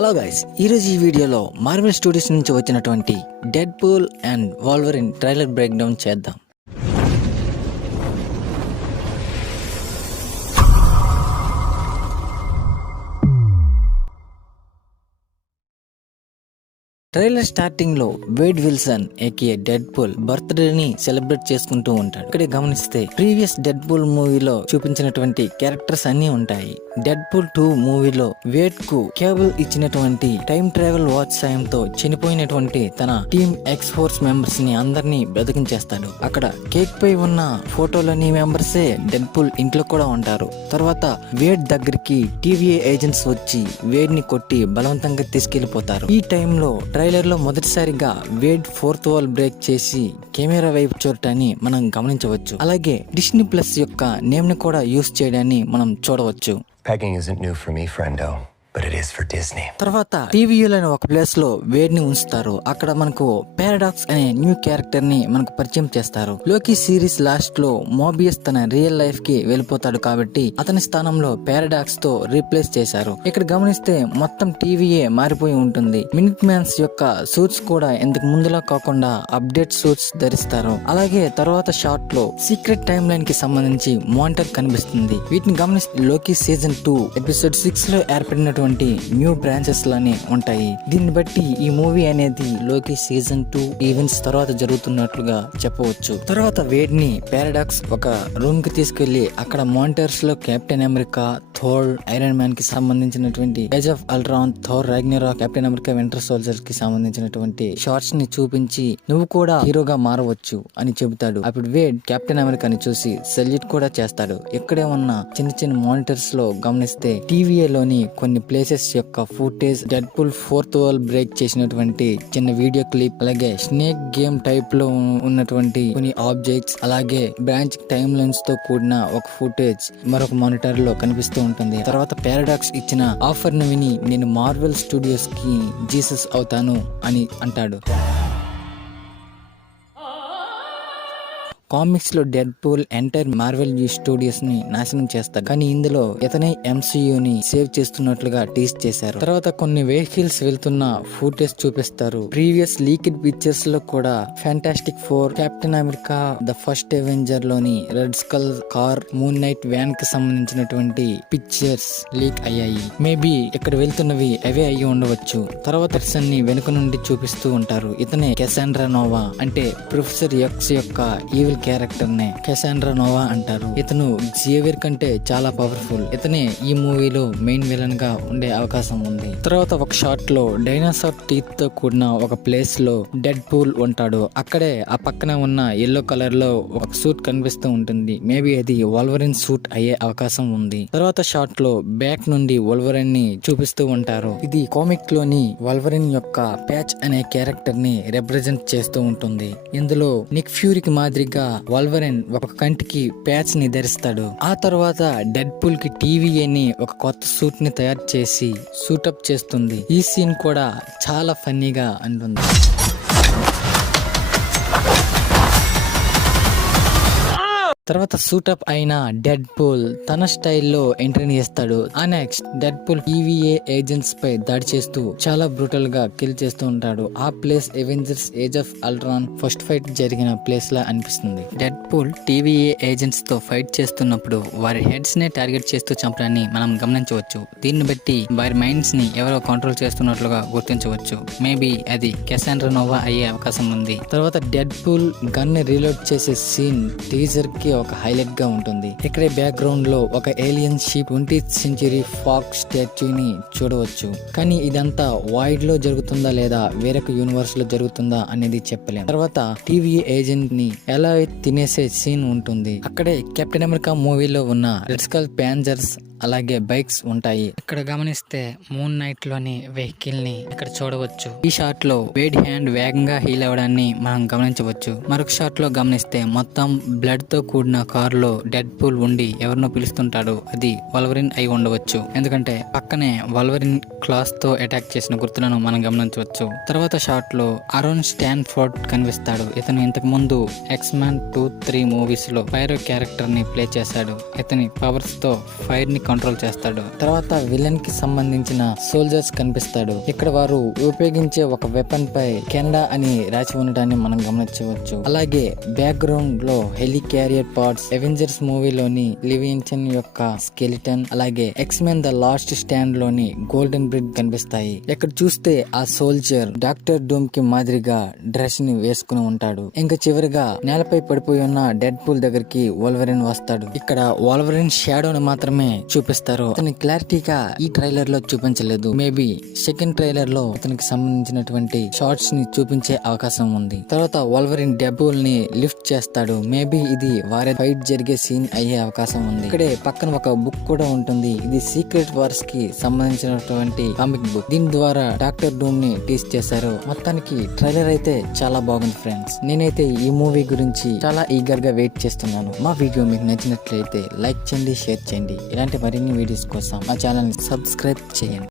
Hello guys, ఈరోజు ఈ వీడియోలో మార్వెల్ స్టూడియోస్ నుంచి వచ్చినటువంటి Deadpool and Wolverine trailer break down చేద్దాం. ట్రైలర్ స్టార్టింగ్ లో Wade Wilson aka Deadpool birthday ని సెలబ్రేట్ చేసుకుంటూ ఉంటాడు. ఇక్కడ గమనిస్తే ప్రీవియస్ డెడ్ పూల్ మూవీలో చూపించినటువంటి క్యారెక్టర్స్ అన్ని ఉంటాయి. డెడ్ పూల్ 2 మూవీలో వేడ్ కు కేబుల్ ఇచ్చినటువంటి టైం ట్రావెల్ వాచ్ సాయంతో చనిపోయినటువంటి తన టీమ్ ఎక్స్ ఫోర్స్ మెంబర్స్ ని అందరినీ బ్రతికించేస్తాడు. అక్కడ కేక్ పై ఉన్న ఫోటోలోని మెంబర్సే డెడ్ పూల్ ఇంట్లో కూడా ఉంటారు. తర్వాత వేడ్ దగ్గరికి టీవీఏ ఏజెంట్స్ వచ్చి వేడ్ ని కొట్టి బలవంతంగా తీసుకెళ్లిపోతారు. ఈ టైంలో ట్రైలర్ లో మొదటిసారిగా వేడ్ 4th వాల్ బ్రేక్ చేసి కెమెరా వైపు చూడటాన్ని మనం గమనించవచ్చు. అలాగే డిస్నీ ప్లస్ యొక్క నేమ్ ని కూడా యూస్ చేయడాన్ని మనం చూడవచ్చు. Pegging isn't new for me, friendo. But it is for Disney. తర్వాత టీవీలోని ఒక ప్లేస్ లో వేడ్ ని ఉంచుతారు. అక్కడ మనకు పారాడాక్స్ అనే న్యూ క్యారెక్టర్ ని మనకు పరిచయం చేస్తారు. లోకి సిరీస్ లాస్ట్ లో మోబియస్ తన రియల్ లైఫ్ కి వెళ్ళిపోతాడు కాబట్టి అతని స్థానంలో పారాడాక్స్ తో రీప్లేస్ చేశారు. ఇక్కడ గమనిస్తే మొత్తం టీవీయే మారిపోయి ఉంటుంది. మినిట్ మ్యాన్స్ యొక్క సూట్స్ కూడా ఇంతకు ముందులా కాకుండా అప్డేట్ సూట్స్ ధరిస్తారు. అలాగే తర్వాత షాట్ లో సీక్రెట్ టైమ్ లైన్ కి సంబంధించి మానిటర్ కనిపిస్తుంది. వీటిని గమనిస్తే లోకి సీజన్ 2 ఎపిసోడ్ 6 లో ఏర్పడినటువంటి న్యూ బ్రాంచెస్ లానే ఉంటాయి. దీన్ని బట్టి ఈ మూవీ అనేది లోకి సీజన్ 2 ఈవెంట్స్ తర్వాత జరుగుతున్నట్లుగా చెప్పవచ్చు. తర్వాత వేడ్ ని పారాడాక్స్ ఒక రూమ్ కి తీసుకెళ్లి అక్కడ మానిటర్స్ లో captain America, Thor, iron man కి సంబంధించినటువంటి age of Ultron, Thor Ragnarok, captain America, winter soldier కి సంబంధించినటువంటి షార్ట్స్ ని చూపించి నువ్వు కూడా హీరోగా మారవచ్చు అని చెబుతాడు. అప్పుడు వేడ్ కెప్టెన్ అమెరికాని చూసి సెల్యూట్ కూడా చేస్తాడు. ఇక్కడే ఉన్న చిన్న చిన్న మానిటర్స్ లో గమనిస్తే టీవీలోని కొన్ని ప్లేసెస్ యొక్క footage, dead pool 4th wall break చేసినటువంటి చిన్న వీడియో క్లిప్, అలాగే స్నేక్ గేమ్ టైప్ లో ఉన్నటువంటి కొన్ని ఆబ్జెక్ట్స్, అలాగే బ్రాంచ్ టైమ్ లైన్స్ తో కూడిన ఒక ఫుటేజ్ మరొక మానిటర్ లో కనిపిస్తూ ఉంటుంది. తర్వాత పారాడాక్స్ ఇచ్చిన ఆఫర్ ను విని నేను మార్వెల్ స్టూడియోస్ కి జీసస్ అవుతాను అని అంటాడు. కామిక్స్ లో dead pool entire Marvel studios ని నాశనం చేస్తాడు. కానీ ఇందులో ఇతనే MCU ని సేవ్ చేస్తున్నట్లుగా టీస్ చేశారు. తర్వాత కొన్ని వెహికల్స్ వెళ్తున్న ఫుటేజ్ చూపిస్తారు. ప్రీవియస్ లీక్డ్ పిక్చర్స్ లో కూడా fantastic 4, captain America, the first avenger లోని red skull car, moon knight van కి సంబంధించినటువంటి పిక్చర్స్ లీక్ అయ్యాయి. మేబీ ఇక్కడ వెళ్తున్నవి అవే అయ్యి ఉండవచ్చు. తర్వాత పర్సన్ ని వెనుక నుండి చూపిస్తూ ఉంటారు. ఇతనే కెసాండ్రా నోవా, అంటే ప్రొఫెసర్ ఎక్స్ యొక్క ఈవిల్ క్యారెక్టర్ నే కెసాండ్రా నోవా అంటారు. ఇతను జేవియర్ కంటే చాలా పవర్ఫుల్. ఇతనే ఈ మూవీలో మెయిన్ విలన్ గా ఉండే అవకాశం ఉంది. తర్వాత ఒక షాట్ లో డైనోసార్ టీత్ తో కూడిన ఒక ప్లేస్ లో డెడ్ పూల్ ఉంటాడు. అక్కడే ఆ పక్కన ఉన్న ఎల్లో కలర్ లో ఒక సూట్ కనిపిస్తూ ఉంటుంది. మేబీ అది వల్వరిన్ సూట్ అయ్యే అవకాశం ఉంది. తర్వాత షాట్ లో బ్యాక్ నుండి వల్వరిన్ ని చూపిస్తూ ఉంటారు. ఇది కామిక్ లోని వల్వరిన్ యొక్క ప్యాచ్ అనే క్యారెక్టర్ ని రిప్రజెంట్ చేస్తూ ఉంటుంది. ఇందులో నిక్ ఫ్యూరీకి మాదిరిగా వల్వరిన్ ఒక కంటికి ప్యాచ్ ని ధరిస్తాడు. ఆ తర్వాత డెడ్ పూల్ కి టీవీఏని ఒక కొత్త సూట్ ని తయారు చేసి సూటప్ చేస్తుంది. ఈ సీన్ కూడా చాలా ఫన్నీగా ఉంటుంది. తర్వాత సూటప్ అయిన డెడ్ పూల్ తన స్టైల్లో ఎంట్రీ చేస్తాడు. ఆ next Deadpool TVA agents పై దాడి చేస్తూ చాలా బ్రూటల్ గా కిల్ చేస్తూ ఉంటాడు. ఆ place Avengers Age of Ultron first fight జరిగిన ప్లేస్ లా అనిపిస్తుంది. డెడ్ పూల్ టీవీఏ ఏజెంట్స్ తో ఫైట్ చేస్తున్నప్పుడు వారి హెడ్స్ నే టార్గెట్ చేస్తూ చంపడాన్ని మనం గమనించవచ్చు. దీన్ని బట్టి వారి మైండ్స్ ని ఎవరో కంట్రోల్ చేస్తున్నట్లుగా గుర్తించవచ్చు. మేబీ అది కెసాండ్రా నోవా అయ్యే అవకాశం ఉంది. తర్వాత డెడ్ పూల్ గన్ ని రీలోడ్ చేసే సీన్ టీజర్ కి ఒక హైలైట్ గా ఉంటుంది. ఇక్కడే బ్యాక్గ్రౌండ్ లో ఒక ఏలియన్ షిప్ 20th సెంచరీ ఫాక్ స్టాచ్యూని చూడవచ్చు. కానీ ఇదంతా వాయిడ్ లో జరుగుతుందా లేదా వేరొక యూనివర్స్ లో జరుగుతుందా అనేది చెప్పలేం. తర్వాత టీవీ ఏజెంట్ ని ఎలా తినేసే సీన్ ఉంటుంది. అక్కడే కెప్టెన్ అమెరికా మూవీలో ఉన్న రెడ్ స్కల్ ప్యాంజర్స్ అలాగే బైక్స్ ఉంటాయి. ఇక్కడ గమనిస్తే మూన్ నైట్ లోని వెహికల్ ని ఇక్కడ చూడవచ్చు. ఈ షాట్ లో వేడ్ హ్యాండ్ వేగంగా హీల్ అవడాన్ని మనం గమనించవచ్చు. మరొక షాట్ లో గమనిస్తే మొత్తం బ్లడ్ తో కూడిన కార్ లో డెడ్ పూల్ ఉండి ఎవరినో పిలుస్తుంటాడు. అది వల్వరిన్ అయి ఉండవచ్చు. ఎందుకంటే పక్కనే వల్వరిన్ క్లాస్ తో అటాక్ చేసిన గుర్తులను మనం గమనించవచ్చు. తర్వాత షాట్ లో అరోన్ స్టాన్ఫోర్డ్ కనిపిస్తాడు. ఇతను ఇంతకు ముందు X-Men 2, 3 మూవీస్ లో పైరో క్యారెక్టర్ ని ప్లే చేశాడు. ఇతని పవర్స్ తో ఫైర్ ని కంట్రోల్ చేస్తాడు. తర్వాత విలన్ కి సంబంధించిన సోల్జర్స్ కనిపిస్తాడు. ఇక్కడ వారు ఉపయోగించే ఒక వెపన్ పై కెనడా అని రాసి ఉండటాన్ని మనం గమనించవచ్చు. అలాగే బ్యాక్గ్రౌండ్ లో హెలి క్యారియర్ పార్ట్స్, అవెంజర్స్ మూవీలోని లివియన్సన్ యొక్క స్కెలిటన్, అలాగే ఎక్స్మెన్ ద లాస్ట్ స్టాండ్ లోని గోల్డెన్ బ్రిడ్జ్ కనిపిస్తాయి. ఇక్కడ చూస్తే ఆ సోల్జర్ డాక్టర్ డూమ్ కి మాదిరిగా డ్రెస్ ని వేసుకుని ఉంటాడు. ఇంకా చివరిగా నేలపై పడిపోయి ఉన్న డెడ్ పూల్ దగ్గరికి వోల్వరిన్ వస్తాడు. ఇక్కడ వోల్వరిన్ షాడోని మాత్రమే చూపిస్తారు. అతని క్లారిటీగా ఈ ట్రైలర్ లో చూపించలేదు. మేబీ సెకండ్ ట్రైలర్ లో అతనికి సంబంధించినటువంటి షార్ట్స్ ని చూపించే అవకాశం ఉంది. తర్వాత వోల్వరిన్ డెడ్ పూల్ ని లిఫ్ట్ చేస్తాడు. మేబీ ఇది వారే ఫైట్ జరిగే సీన్ అయ్యే అవకాశం ఉంది. ఇక్కడే పక్కన ఒక బుక్ కూడా ఉంటుంది. ఇది సీక్రెట్ వార్స్ కి సంబంధించినటువంటి కామిక్ బుక్. దీని ద్వారా డాక్టర్ డూమ్ ని టీస్ చేశారు. మొత్తానికి ట్రైలర్ అయితే చాలా బాగుంది ఫ్రెండ్స్. నేనైతే ఈ మూవీ గురించి చాలా ఈగర్ గా వెయిట్ చేస్తున్నాను. మా వీడియో మీకు నచ్చినట్లయితే లైక్ చేయండి, షేర్ చేయండి. ఇలాంటి మరిన్ని వీడియోస్ కోసం మా ఛానల్ ని సబ్స్క్రైబ్ చేయండి.